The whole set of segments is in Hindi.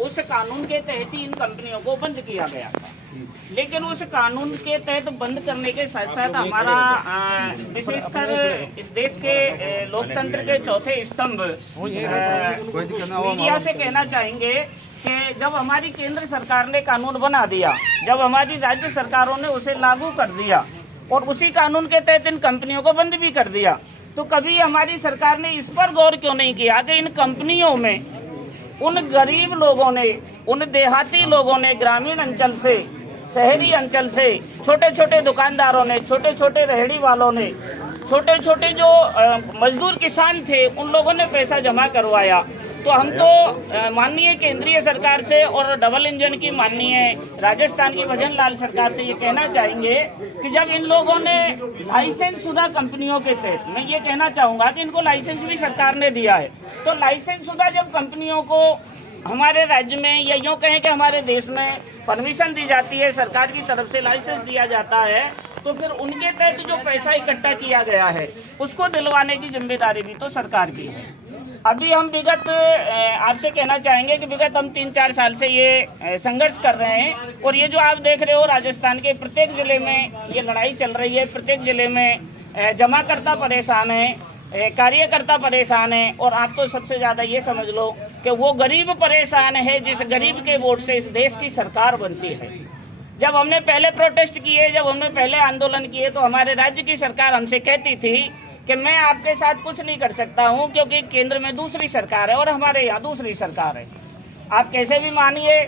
उस कानून के तहत ही इन कंपनियों को बंद किया गया था। लेकिन उस कानून के तहत बंद करने के साथ साथ हमारा विशेषकर इस देश के लोकतंत्र के चौथे स्तंभ मीडिया से कहना चाहेंगे कि जब हमारी केंद्र सरकार ने कानून बना दिया, जब हमारी राज्य सरकारों ने उसे लागू कर दिया और उसी कानून के तहत इन कंपनियों को बंद भी कर दिया, तो कभी हमारी सरकार ने इस पर गौर क्यों नहीं किया कि इन कंपनियों में उन गरीब लोगों ने, उन देहाती लोगों ने, ग्रामीण अंचल से, शहरी अंचल से, छोटे छोटे दुकानदारों ने, छोटे छोटे रेहड़ी वालों ने, छोटे छोटे जो मजदूर किसान थे, उन लोगों ने पैसा जमा करवाया। तो हम तो माननीय केंद्रीय सरकार से और डबल इंजन की माननीय राजस्थान की भजन लाल सरकार से ये कहना चाहेंगे कि जब इन लोगों ने लाइसेंस शुदा कंपनियों के तहत, मैं ये कहना चाहूँगा कि इनको लाइसेंस भी सरकार ने दिया है, तो लाइसेंस शुदा जब कंपनियों को हमारे राज्य में या यूँ कहें कि हमारे देश में परमिशन दी जाती है, सरकार की तरफ से लाइसेंस दिया जाता है, तो फिर उनके तहत जो पैसा इकट्ठा किया गया है उसको दिलवाने की जिम्मेदारी भी तो सरकार की है। अभी हम विगत आपसे कहना चाहेंगे कि विगत हम 3-4 साल से ये संघर्ष कर रहे हैं और ये जो आप देख रहे हो राजस्थान के प्रत्येक जिले में ये लड़ाई चल रही है। प्रत्येक जिले में जमाकर्ता परेशान है, कार्यकर्ता परेशान है और आप तो सबसे ज़्यादा ये समझ लो कि वो गरीब परेशान है जिस गरीब के वोट से इस देश की सरकार बनती है। जब हमने पहले प्रोटेस्ट किए, जब हमने पहले आंदोलन किए, तो हमारे राज्य की सरकार हमसे कहती थी कि मैं आपके साथ कुछ नहीं कर सकता हूं क्योंकि केंद्र में दूसरी सरकार है और हमारे यहाँ दूसरी सरकार है। आप कैसे भी मानिए,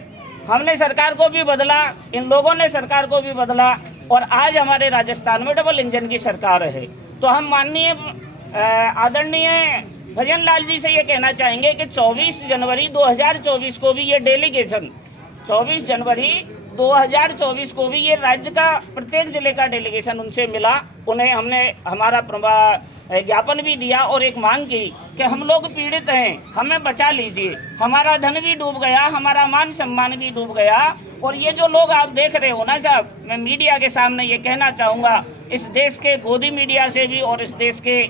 हमने सरकार को भी बदला, इन लोगों ने सरकार को भी बदला और आज हमारे राजस्थान में डबल इंजन की सरकार है। तो हम माननीय आदरणीय भजन लाल जी से ये कहना चाहेंगे कि 24 जनवरी 2024 को भी ये डेलीगेशन, 24 जनवरी 2024 को भी ये राज्य का प्रत्येक जिले का डेलीगेशन उनसे मिला। उन्हें हमने हमारा ज्ञापन भी दिया और एक मांग की कि हम लोग पीड़ित हैं, हमें बचा लीजिए, हमारा धन भी डूब गया, हमारा मान सम्मान भी डूब गया। और ये जो लोग आप देख रहे हो ना साहब, मैं मीडिया के सामने ये कहना चाहूँगा, इस देश के गोदी मीडिया से भी और इस देश के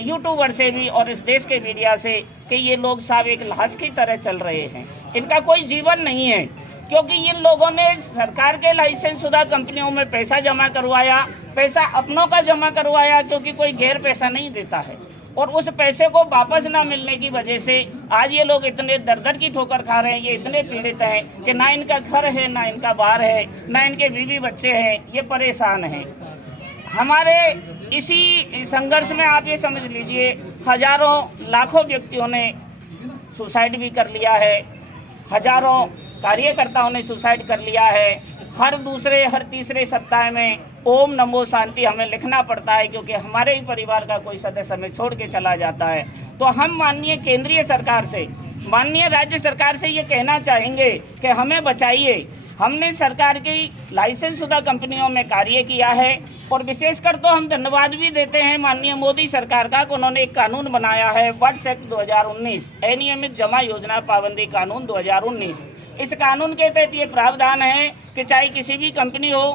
यूट्यूबर से भी और इस देश के मीडिया से, कि ये लोग साहब एक लाश की तरह चल रहे हैं, इनका कोई जीवन नहीं है। क्योंकि इन लोगों ने सरकार के लाइसेंस शुदा कंपनियों में पैसा जमा करवाया, पैसा अपनों का जमा करवाया, क्योंकि कोई गैर पैसा नहीं देता है। और उस पैसे को वापस ना मिलने की वजह से आज ये लोग इतने दर की ठोकर खा रहे हैं, ये इतने पीड़ित हैं कि ना इनका घर है, ना इनका बार है, ना इनके बीवी बच्चे हैं, ये परेशान हैं। हमारे इसी संघर्ष में आप ये समझ लीजिए, हजारों लाखों व्यक्तियों ने सुसाइड भी कर लिया है, हजारों कार्यकर्ताओं ने सुसाइड कर लिया है। हर दूसरे हर तीसरे सप्ताह में ओम नमो शांति हमें लिखना पड़ता है, क्योंकि हमारे ही परिवार का कोई सदस्य हमें छोड़ के चला जाता है। तो हम माननीय केंद्रीय सरकार से, माननीय राज्य सरकार से ये कहना चाहेंगे कि हमें बचाइए। हमने सरकार की लाइसेंस शुदा कंपनियों में कार्य किया है और विशेषकर तो हम धन्यवाद भी देते हैं माननीय मोदी सरकार का कि उन्होंने एक कानून बनाया है, वर्ष एक्ट 2019, अनियमित जमा योजना पाबंदी कानून 2019। इस कानून के तहत ये प्रावधान है कि चाहे किसी भी कंपनी हो,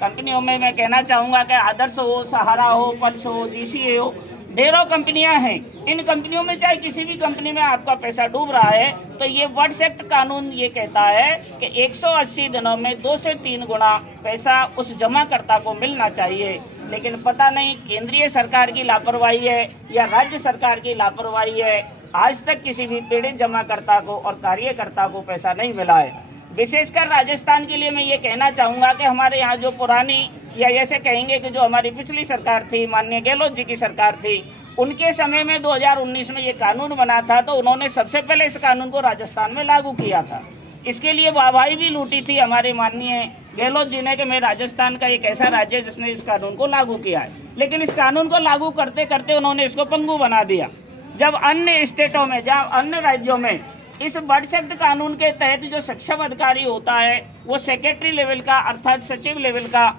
कंपनियों में मैं कहना चाहूँगा कि आदर्श हो, सहारा हो, पल्स हो, जीसीए हो, ढेरों कंपनियां हैं। इन कंपनियों में चाहे किसी भी कंपनी में आपका पैसा डूब रहा है, तो ये वर्ष एक्ट कानून ये कहता है कि 180 दिनों में 2 से 3 गुना पैसा उस जमाकर्ता को मिलना चाहिए। लेकिन पता नहीं केंद्रीय सरकार की लापरवाही है या राज्य सरकार की लापरवाही है, आज तक किसी भी पीड़ित जमाकर्ता को और कार्यकर्ता को पैसा नहीं मिला है। विशेषकर राजस्थान के लिए मैं ये कहना चाहूँगा कि हमारे यहाँ जो पुरानी या ऐसे कहेंगे कि जो हमारी पिछली सरकार थी, माननीय गहलोत जी की सरकार थी, उनके समय में 2019 में ये कानून बना था, तो उन्होंने सबसे पहले इस कानून को राजस्थान में लागू किया था। इसके लिए वाहवाही भी लूटी थी हमारे माननीय गहलोत जी ने कि मैं राजस्थान का एक ऐसा राज्य जिसने इस कानून को लागू किया है। लेकिन इस कानून को लागू करते करते उन्होंने इसको पंगु बना दिया। जब अन्य स्टेटों में, जहाँ अन्य राज्यों में इस वर्ष एक्ट कानून के तहत जो सक्षम अधिकारी होता है वो सेक्रेटरी लेवल का, अर्थात सचिव लेवल का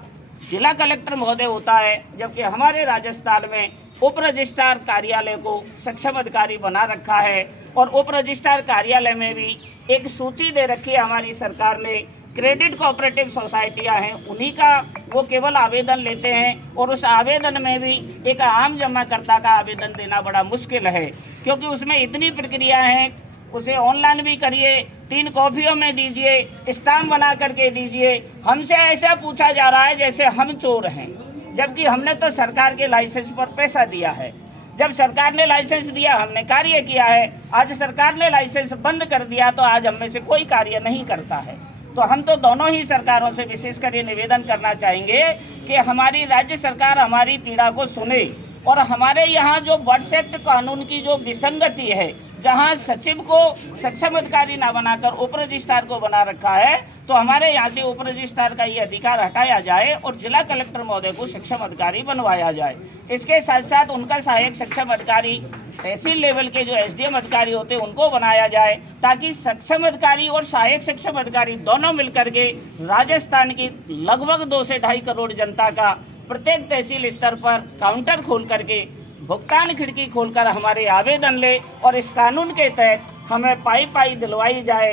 जिला कलेक्टर महोदय होता है, जबकि हमारे राजस्थान में उप रजिस्ट्रार कार्यालय को सक्षम अधिकारी बना रखा है। और उप रजिस्ट्रार कार्यालय में भी एक सूची दे रखी है हमारी सरकार ने। क्रेडिट कोऑपरेटिव सोसाइटियां हैं, उन्हीं का वो केवल आवेदन लेते हैं और उस आवेदन में भी एक आम जमाकर्ता का आवेदन देना बड़ा मुश्किल है, क्योंकि उसमें इतनी प्रक्रिया है उसे ऑनलाइन भी करिए, 3 कॉपियों में दीजिए, स्टाम्प बना करके दीजिए। हमसे ऐसा पूछा जा रहा है जैसे हम चोर हैं, जबकि हमने तो सरकार के लाइसेंस पर पैसा दिया है। जब सरकार ने लाइसेंस दिया हमने कार्य किया है, आज सरकार ने लाइसेंस बंद कर दिया तो आज हम में से कोई कार्य नहीं करता है। तो हम तो दोनों ही सरकारों से विशेषकर ये निवेदन करना चाहेंगे कि हमारी राज्य सरकार हमारी पीड़ा को सुने और हमारे यहाँ जो वर्ड्स एक्ट कानून की जो विसंगति है, जहाँ सचिव को सक्षम अधिकारी ना बनाकर उप रजिस्ट्रार को बना रखा है, तो हमारे यहाँ से उप रजिस्ट्रार का ये अधिकार हटाया जाए और जिला कलेक्टर महोदय को सक्षम अधिकारी बनवाया जाए। इसके साथ साथ उनका सहायक सक्षम अधिकारी तहसील लेवल के जो एसडीएम अधिकारी होते हैं उनको बनाया जाए, ताकि सक्षम अधिकारी और सहायक सक्षम अधिकारी दोनों मिलकर के राजस्थान की लगभग 2 से 2.5 करोड़ जनता का प्रत्येक तहसील स्तर पर काउंटर खोल करके भुगतान खिड़की खोलकर हमारे आवेदन ले और इस कानून के तहत हमें पाई दिलवाई जाए।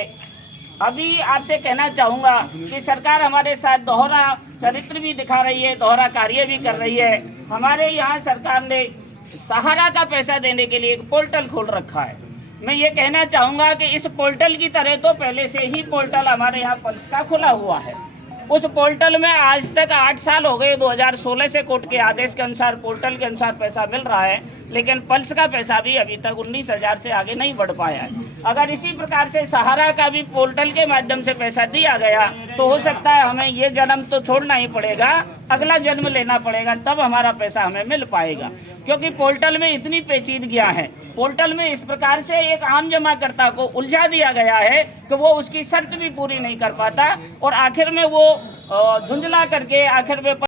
अभी आपसे कहना चाहूँगा कि सरकार हमारे साथ दोहरा चरित्र भी दिखा रही है, दोहरा कार्य भी कर रही है। हमारे यहाँ सरकार ने सहारा का पैसा देने के लिए एक पोर्टल खोल रखा है। मैं ये कहना चाहूँगा कि इस पोर्टल की तरह तो पहले से ही पोर्टल हमारे यहाँ पल्स का खुला हुआ है। उस पोर्टल में आज तक 8 साल हो गए, 2016 से कोर्ट के आदेश के अनुसार पोर्टल के अनुसार पैसा मिल रहा है, लेकिन पल्स का पैसा भी अभी तक 19,000 से आगे नहीं बढ़ पाया है। अगर इसी प्रकार से सहारा का भी पोर्टल के माध्यम से पैसा दिया गया तो हो सकता है हमें ये जन्म तो छोड़ना ही पड़ेगा, अगला जन्म लेना पड़ेगा, तब हमारा पैसा हमें मिल पाएगा। क्योंकि पोर्टल में इतनी पेचीदगियां हैं, पोर्टल में इस प्रकार से एक आम जमाकर्ता को उलझा दिया गया है कि वो उसकी शर्त भी पूरी नहीं कर पाता और आखिर में वो झुंझला करके आखिर में